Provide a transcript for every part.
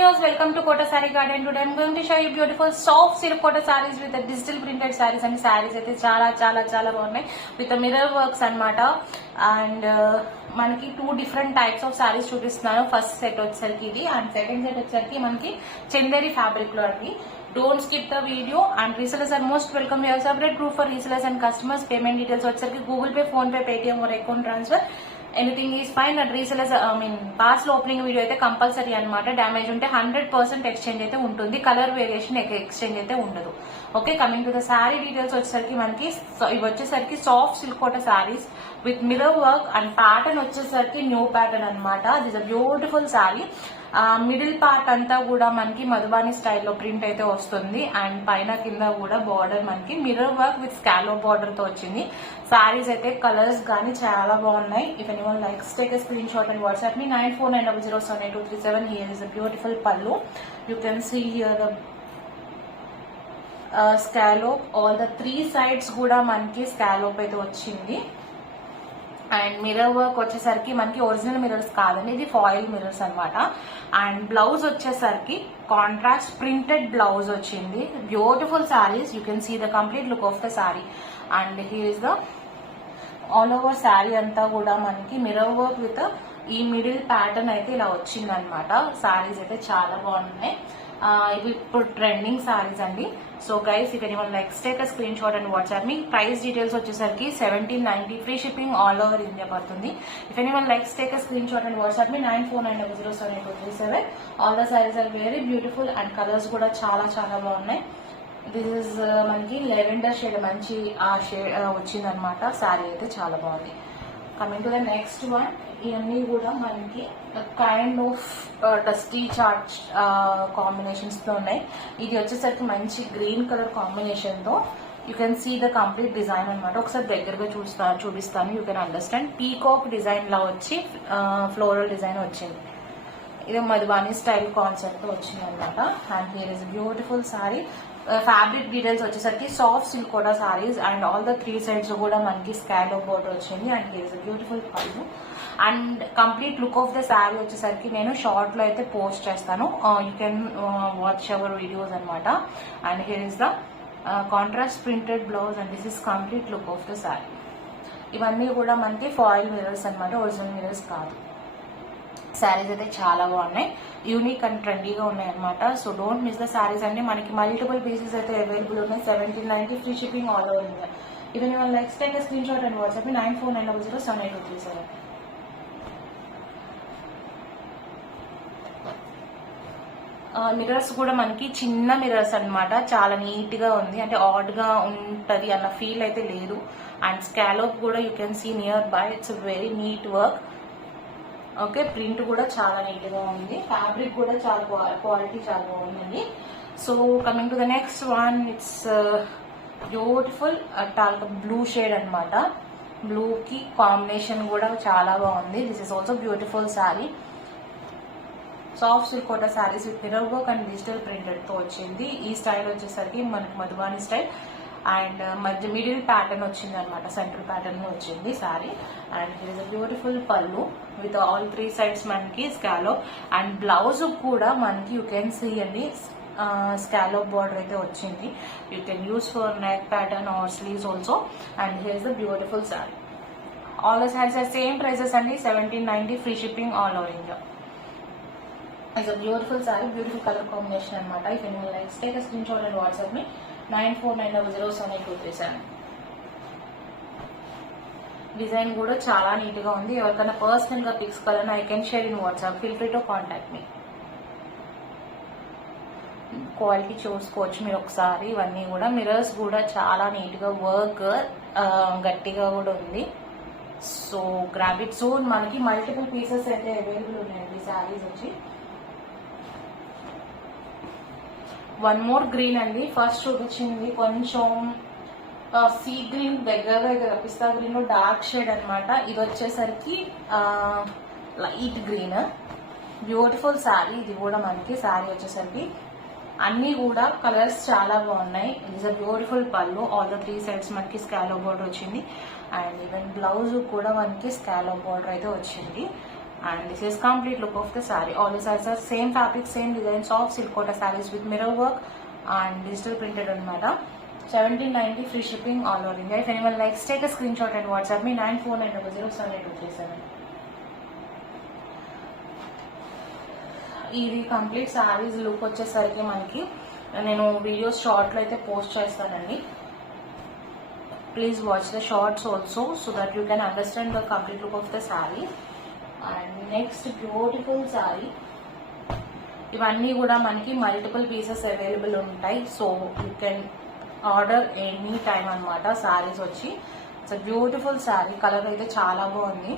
viewers, welcome to Kota Saree Garden. Today I'm going to show you beautiful soft silk Kota sarees with the digital printed sarees and sarees అయితే చాలా బాగున్నాయి with the mirror works అన్నమాట. And మనకి two different types of saris చూపిస్తున్నాను. First set వచ్చేసరికి ఇది and second set వచ్చేసరికి మనకి చందేరి ఫ్యాబ్రిక్ లో అండి. Don't skip the video and resellers are most welcome. We have separate group for resellers and customers. Payment details వచ్చేసరికి Google Pay, Phone Pay, Paytm or account transfer. Anything is fine. At resellers pass లో opening video అయితే compulsory అనమాట. Damage ఉంటే 100% exchange అయితే ఉంటుంది. Colour variation exchange అయితే ఉండదు. Okay, coming to the sari details వచ్చేసరికి మనకి ఇవి వచ్చేసరికి soft silk Kota saris with mirror work and pattern వచ్చేసరికి న్యూ ప్యాటర్న్ అనమాట. This a beautiful sari. Middle part అంతా కూడా మనకి మధుబాని స్టైల్లో ప్రింట్ అయితే వస్తుంది అండ్ పైన కింద కూడా బార్డర్ మనకి mirror work with scallop border తో వచ్చింది. సారీస్ అయితే కలర్స్ గానీ చాలా బాగున్నాయి. If anyone likes take a screenshot and WhatsApp me 9490078237. Here is a beautiful pallu. You can see here scallop. All the 3 sides కూడా మనకి స్కాలోప్ అయితే వచ్చింది. అండ్ మిర్రర్ వర్క్ వచ్చేసరికి మనకి ఒరిజినల్ మిర్రర్స్ కాదండి, ఇది ఫాయిల్ మిర్రర్స్ అనమాట. అండ్ బ్లౌజ్ వచ్చేసరికి కాంట్రాస్ట్ ప్రింటెడ్ బ్లౌజ్ వచ్చింది. Beautiful saris. You can see the complete look of the sari. And here is the all over sari అంతా కూడా మనకి మిర్రర్ వర్క్ విత్ ఈ మిడిల్ ప్యాటర్న్ అయితే ఇలా వచ్చింది అనమాట. సారీస్ అయితే చాలా బాగున్నాయి. ఇవి ఇప్పుడు ట్రెండింగ్ సారీస్ అండి. So guys, if anyone likes take a screenshot and WhatsApp me. Price details వచ్చేసరికి 1790. Free shipping all over India పడుతుంది. If anyone likes take a screenshot and WhatsApp me 9490078237. All the saris are very beautiful and colours కూడా చాలా బాగున్నాయి. This is మనకి lavender shade, మంచి ఆ shade వచ్చిందనమాట. శారీ అయితే చాలా బాగుంది. Coming to the next one. ఇవన్నీ కూడా మనకి kind of dusty chart combinations తో ఉన్నాయి. ఇది వచ్చేసరికి మంచి గ్రీన్ కలర్ కాంబినేషన్ తో you can see the complete design అనమాట. ఒకసారి దగ్గరగా చూపిస్తాను. You can understand. Peacock design లా వచ్చి ఫ్లోరల్ డిజైన్ వచ్చింది. ఇది మధుబాని స్టైల్ కాన్సెప్ట్ వచ్చింది అనమాట. And here is beautiful sari. Fabric details వచ్చేసరికి soft silk Kota saris and all the 3 sides కూడా మనకి స్కాలో బోర్డర్ వచ్చింది. And here is beautiful pallu. And complete look of the sari వచ్చేసరికి నేను షార్ట్ లో అయితే పోస్ట్ చేస్తాను. You can watch our videos అనమాట. And here is the contrast printed blouse and this is complete look of the sari. ఇవన్నీ కూడా మనకి ఫాయిల్ మిర్రర్స్ అనమాట, ఒరిజినల్ మిర్రర్స్ కాదు. శారీస్ అయితే చాలా బాగున్నాయి, యూనిక్ అండ్ ట్రెండీగా ఉన్నాయి అనమాట. So don't miss the saris అండి. మనకి మల్టిపుల్ పీసెస్ అయితే అవైలబుల్ ఉన్నాయి. 1790. Free shipping all over India. Even your likes take a screenshot and WhatsApp 9490078237. Mirrors కూడా మనకి చిన్న మిర్రర్స్ అనమాట. చాలా నీట్ గా ఉంది, అంటే ఆడ్ గా ఉంటది అన్న ఫీల్ అయితే లేదు. అండ్ స్కాలోప్ కూడా you can see nearby. It's very neat work. Okay, print కూడా చాలా నీట్ గా ఉంది. ఫ్యాబ్రిక్ కూడా చాలా క్వాలిటీ చాలా బాగుందండి. So coming to the next one. It's beautiful blue shade అనమాట. బ్లూ కి కాంబినేషన్ కూడా చాలా బాగుంది. This is also beautiful sari. Soft silk Kota saris with mirror work and digital printed తో వచ్చింది. ఈ స్టైల్ వచ్చేసరికి మనకి మధుబాని స్టైల్ అండ్ మధ్య మిడిల్ ప్యాటర్న్ వచ్చింది అనమాట. సెంట్రల్ ప్యాటర్న్ వచ్చింది sari. And here is a beautiful pallu with all 3 sides మనకి స్కాలో. అండ్ బ్లౌజ్ కూడా మనకి యూ కెన్ సీ అండి స్కాలో బార్డర్ అయితే వచ్చింది. You can use for neck pattern or sleeves also. And here is the beautiful sari. All the saris are same prices అండి. 1790. Free shipping all over India. It's a beautiful sari, beautiful colour combination అనమాట. If anyone likes take a screenshot and WhatsApp me 9490078237. Design కూడా చాలా neat గా ఉంది. ఎవరికైనా personal గా pics కావాలన్నా I can share in WhatsApp. Feel free to contact me. Quality చూసుకోవచ్చు మీరు ఒకసారి. ఇవన్నీ కూడా మిర్రర్స్ కూడా చాలా నీట్ గా వర్క్ గట్టిగా కూడా ఉంది. So grab it soon. మనకి మల్టిపుల్ పీసెస్ అయితే అవైలబుల్ ఉన్నాయండి శారీస్ వచ్చి. వన్ మోర్ గ్రీన్ అండి. ఫస్ట్ చూపించింది కొంచెం సీ గ్రీన్ దగ్గరగా పిస్తా గ్రీన్ లో డార్క్ షేడ్ అనమాట. ఇది వచ్చేసరికి లైట్ గ్రీన్. బ్యూటిఫుల్ శారీ. ఇది కూడా మనకి శారీ వచ్చేసరికి అన్ని కూడా కలర్స్ చాలా బాగున్నాయి. ఇట్ ఇస్ అ బ్యూటిఫుల్ పళ్ళు. ఆల్ ద 3 sides మనకి స్కాలో బోర్డర్ వచ్చింది. అండ్ ఈవెన్ బ్లౌజ్ కూడా మనకి స్కాలో బోర్డర్ అయితే వచ్చింది. and this is complete look of the saree. All the sarees are same fabric, same design, soft silk kota sarees with mirror work and digital printed anamata. 1790 free shipping all over India. If anyone likes, take a screenshot and WhatsApp me 9490078237. ఇది complete saris look వచ్చేసరికి మనకి నేను videos short లో అయితే post చేస్తానండి. Please watch the shorts also so that you can understand the complete look of the sari. And next beautiful sari. ఇవన్నీ కూడా మనకి మల్టిపుల్ పీసెస్ అవైలబుల్ ఉంటాయి. So you can order any time అనమాట. సారీస్ వచ్చి ఇట్స్ బ్యూటిఫుల్ సారీ. కలర్ అయితే చాలా బాగుంది.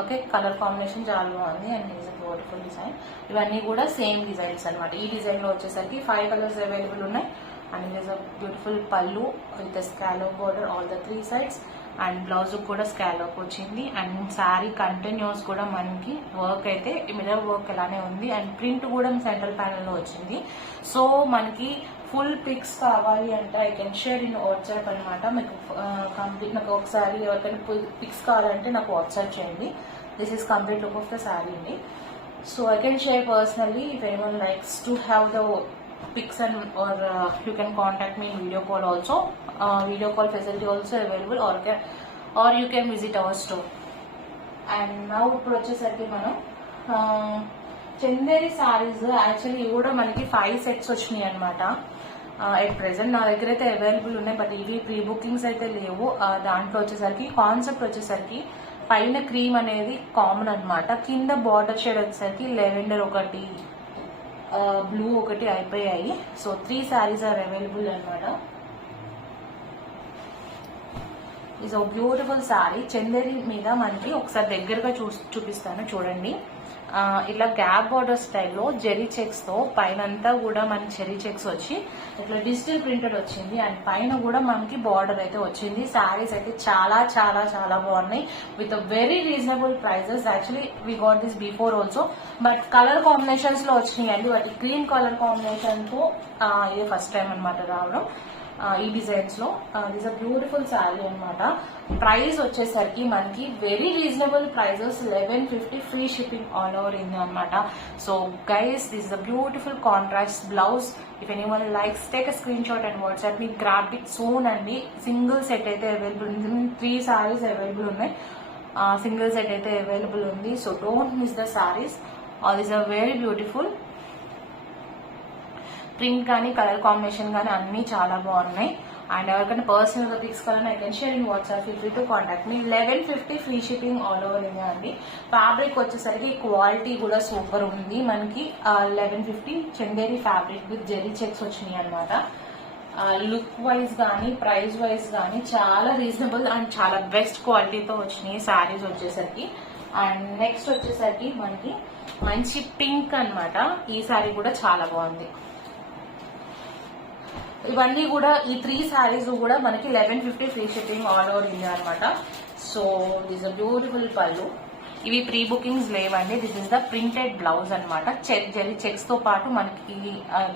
Okay, colour combination చాలా బాగుంది అండ్ ఈజ్ బ్యూటిఫుల్ డిజైన్. ఇవన్నీ కూడా సేమ్ డిజైన్స్ అనమాట. ఈ డిజైన్ లో వచ్చేసరికి 5 కలర్స్ అవైలబుల్ ఉన్నాయి and it is a beautiful pallu with scallop border all the 3 sides and blouse కూడా స్కాలోప్ వచ్చింది అండ్ శారీ కంటిన్యూస్ కూడా మనకి వర్క్ అయితే మిర్రర్ వర్క్ అలానే ఉంది అండ్ ప్రింట్ కూడా సెంట్రల్ ప్యానల్ లో వచ్చింది. సో మనకి ఫుల్ పిక్స్ కావాలి అంటే I can share in WhatsApp అనమాట. మీకు కంప్లీట్ నాకు ఒకసారి ఎవరికైనా పిక్స్ కావాలంటే నాకు వాట్సాప్ చేయండి. This is complete look of the sari అండి. So I can share personally if anyone likes to have the pics and or you can contact me in video call also. Video call facility also available or you can visit our store. And now ఇప్పుడు వచ్చేసరికి మనం Chanderi saris actually ఇవి కూడా మనకి 5 sets వచ్చినాయి అనమాట. At present నా దగ్గర అయితే అవైలబుల్ ఉన్నాయి బట్ ఇవి ప్రీ బుకింగ్స్ అయితే లేవు. దాంట్లో వచ్చేసరికి కాన్సెప్ట్ వచ్చేసరికి పైన క్రీమ్ అనేది కామన్ అనమాట. కింద బార్డర్ షేడ్ వచ్చేసరికి లెవెండర్ ఒకటి బ్లూ ఒకటి అయిపోయాయి. సో 3 sarees ఆర్ అవైలబుల్ అనమాట. Is a beautiful sorry. Chanderi మీద మనకి ఒకసారి దగ్గరగా చూపిస్తాను చూడండి. ఇట్లా గ్యాప్ బార్డర్ స్టైల్లో జెరీ చెక్స్ తో పైన అంతా కూడా మనకి జెరీ చెక్స్ వచ్చి ఇట్లా డిజిటల్ ప్రింటెడ్ వచ్చింది అండ్ పైన కూడా మనకి బార్డర్ అయితే వచ్చింది. సారీస్ అయితే చాలా చాలా చాలా బాగున్నాయి with very reasonable prices. Actually we got this before also but colour combinations లో వచ్చినాయి అండి. వాటి గ్రీన్ కలర్ కాంబినేషన్ తో ఇదే ఫస్ట్ టైం అనమాట రావడం ఈ డిజైన్స్ లో. దిస్ అ బ్యూటిఫుల్ శారీ అనమాట. ప్రైస్ వచ్చేసరికి మనకి very reasonable prices 1150 free shipping all over India అనమాట. So guys this is a beautiful contrast blouse. If anyone likes take a screenshot and WhatsApp me grab it soon అండి. Single set అయితే available ఉంది. 3 sarees available ఉన్నాయి. Single set అయితే available ఉంది. So don't miss the saris. All is a very beautiful. Print కానీ colour combination కానీ అన్ని చాలా బాగున్నాయి. అండ్ ఎవరికైనా పర్సనల్ గా పిక్స్ కావాలని I can share in WhatsApp. Feel free to contact me. 1150 free shipping all over India అండి. ఫ్యాబ్రిక్ వచ్చేసరికి క్వాలిటీ కూడా సూపర్ ఉంది. మనకి 1150 Chanderi fabric with zari checks వచ్చినాయి అనమాట. లుక్ వైజ్ కానీ ప్రైస్ వైజ్ కానీ చాలా రీజనబుల్ అండ్ చాలా బెస్ట్ క్వాలిటీతో వచ్చినాయి సారీస్ వచ్చేసరికి. అండ్ నెక్స్ట్ వచ్చేసరికి మనకి మంచి పింక్ అనమాట. ఈ సారీ కూడా చాలా బాగుంది. ఇవన్నీ కూడా ఈ 3 sarees కూడా మనకి 1150 free shipping all over India అనమాట. సో దిస్ అ బ్యూటిఫుల్ పళ్ళు. ఇవి ప్రీ బుకింగ్స్ లేవండి. This is the printed blouse అనమాట. జెరీ చెక్స్ తో పాటు మనకి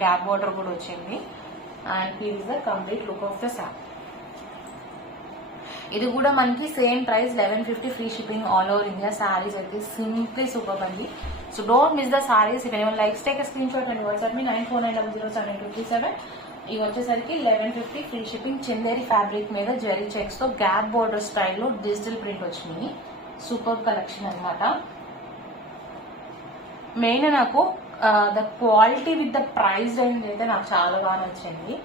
గ్యాప్ బార్డర్ కూడా వచ్చింది and here is the complete look of the sari. ఇది కూడా మనకి same price 1150 free shipping all over India. Saris అయితే సింప్లీ సూపర్ అండి. So don't miss the saris. If anyone likes take a screenshot and WhatsApp me 9490078237. ఇవి వచ్చేసరికి 1150 free shipping. Chanderi fabric మీద zari checks తో gap border స్టైల్లో డిజిటల్ ప్రింట్ వచ్చినాయి. Super collection అనమాట. Main నాకు the quality with the price range అయితే నాకు చాలా బాగా నచ్చింది.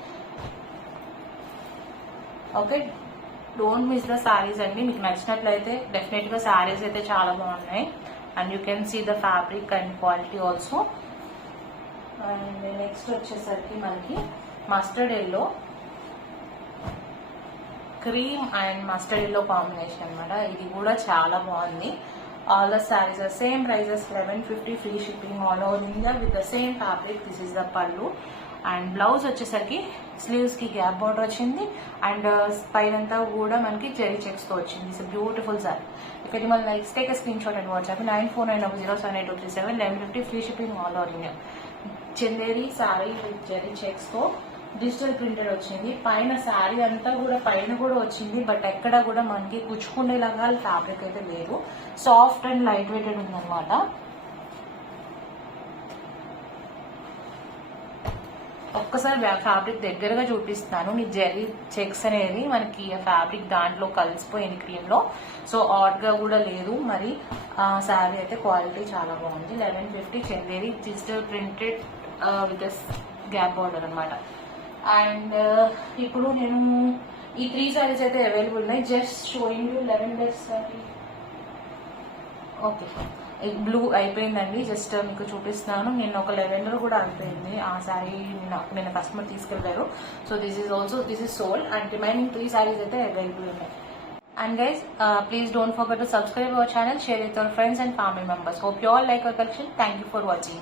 Okay, don't miss the saris అండి. మీకు నచ్చినట్లయితే డెఫినెట్ గా సారీస్ అయితే చాలా బాగున్నాయి and you can see the fabric and quality also. And next వచ్చేసరికి మనకి mustard yellow, cream and mustard yellow combination అనమాట. ఇది కూడా చాలా బాగుంది. All the saris are same prices 1150 free shipping all over India with the same fabric. This is the pallu and blouse వచ్చేసరికి sleeves కి gap border వచ్చింది అండ్ పైనంతా కూడా మనకి జెరీ చెక్స్ తో వచ్చింది. It's beautiful sari. If anyone likes take a screenshot and WhatsApp 9490078237. 1150 free shipping all over India. Chanderi sari with zari checks తో digital printed వచ్చింది. పైన శారీ అంతా కూడా పైన కూడా వచ్చింది, బట్ ఎక్కడ కూడా మనకి కుచ్చుకునేలాగా ఫ్యాబ్రిక్ అయితే లేదు. సాఫ్ట్ అండ్ లైట్ వెయిటెడ్ ఉందన్నమాట. ఒక్కసారి ఫ్యాబ్రిక్ దగ్గరగా చూపిస్తాను. నీ జెరీ చెక్స్ అనేది మనకి ఫ్యాబ్రిక్ దాంట్లో కలిసిపోయింది క్రీమ్ లో. సో ఆడ్ గా కూడా లేదు. మరి శారీ అయితే క్వాలిటీ చాలా బాగుంది. 1150 Chanderi digital printed with gap border అనమాట. అండ్ ఇప్పుడు నేను ఈ 3 సారీస్ అయితే అవైలబుల్ ఉన్నాయి. Just showing you lavender sorry. Okay, blue అయిపోయిందండి. జస్ట్ మీకు చూపిస్తున్నాను. నిన్న ఒక లెవెండర్ కూడా అయిపోయింది. ఆ శారీ నిన్న కస్టమర్ తీసుకెళ్లారు. So this is sold and remaining 3 saris అయితే అవైలబుల్ ఉన్నాయి. And guys, please don't forget to subscribe our channel, share it with your friends and family members. Hope you all like our collection. Thank you for watching.